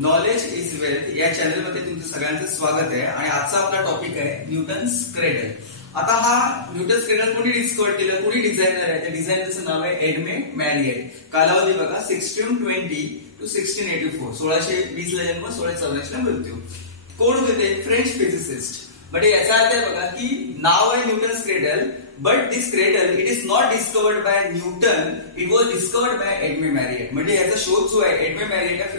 Knowledge is wealth या चॅनलमध्ये तुमचं सगळ्यांचं स्वागत आहे आणि आजचा आपला टॉपिक आहे न्यूटन्स क्रेडल. आता हा न्यूटन्स क्रेडल कोणी डिस्कवर केलं, कोणी डिझायनर आहे, त्या डिझायनरचं नाव आहे एडमे मॅरिएट. कालावधी बघा 1620 to 1684. 1620 ला जन्म, 1684 ला मृत्यू. कोण होते ते? French physicist. म्हणजे याचा अर्थ आहे बघा की नाव आहे Newton's cradle, but this cradle it is not discovered by Newton, it was discovered by Edme Mariotte. म्हणजे याचा शोध जो आहे एडमे मॅरिएट या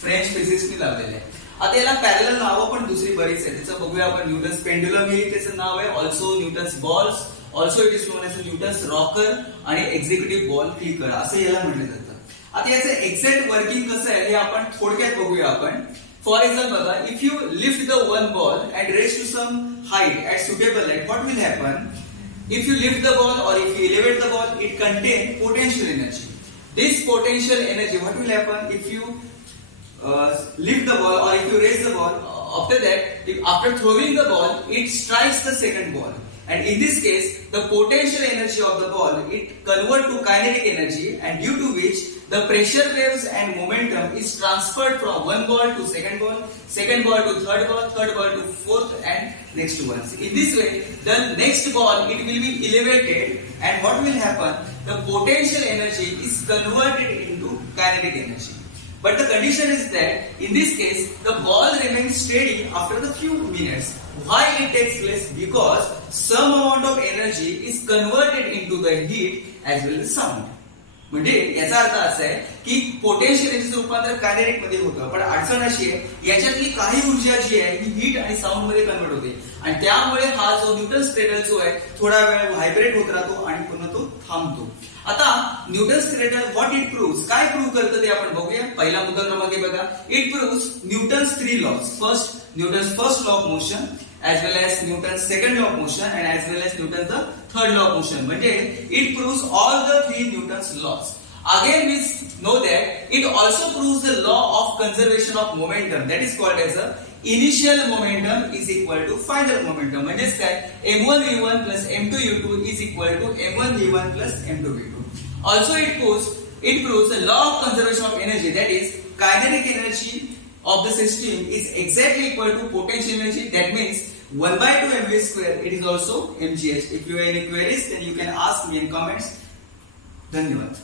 फ्रेंच फिजिक्सने लावलेलं आहे. आता याला पॅरलल नावं पण दुसरी बरीच आहे. त्याचं बघूया आपण. न्यूटन्स पेंडुलम हे त्याचं नाव आहे. Also Newton's balls, also it is known as Newton's rocker आणि एक्झिक्युटिव्ह बॉल क्लिकर असं याला म्हटलं जातं. आता याचं एक्झॅक्ट वर्किंग कसं आहे हे आपण थोडक्यात बघूया आपण. फॉर एक्झाम्पल बघा, if you lift the one ball and raise to some height at suitable height, what will happen? If you lift the ball or if you elevate the ball, it contains potential energy. This potential energy, what will happen if you lift the ball or if you raise the ball? After that, after throwing the ball, it strikes the second ball. And in this case, the potential energy of the ball, it convert to kinetic energy, and due to which the pressure waves and momentum is transferred from one ball to second ball to third ball to fourth and next ones. In this way, the next ball it will be elevated, and what will happen? The potential energy is converted into kinetic energy. But the condition is that in this case, the ball remains steady after the few minutes. Why it takes place? Because some amount of energy is converted into the heat as well as sound. म्हणजे याचा अर्थ असा आहे की पोटेन्शियल एनर्जीचं रूपांतर कायनेटिक मध्ये होतं, पण अडचण अशी आहे याच्यातली काही ऊर्जा जी आहे ही हीट आणि साऊंड मध्ये कन्वर्ट होते, आणि त्यामुळे हा जो न्यूटन्स क्रेडल जो आहे थोडा वेळ व्हायब्रेट होत राहतो आणि पुन्हा तो थांबतो. आता Newton's cradle what it proves, काय प्रूव्ह करतं ते आपण बघूया. पहिला मुद्दा क्रमांक बघा, it proves Newton's 3 laws. First, Newton's first law of motion, as well as Newton's second law of motion, and as well as Newton's the third law of motion. म्हणजे it proves all the three Newton's laws. Again we know that it also proves the law of conservation of momentum, that is called as a initial momentum is equal to final momentum. म्हणजे काय? m1v1 plus m2u2 is equal to m1v1 plus m2v2. Also it proves the law of conservation of energy, that is kinetic energy of the system is exactly equal to potential energy. That means 1 by 2 mv square, it is also mgh. If you have any queries, then you can ask me in comments. धन्यवाद.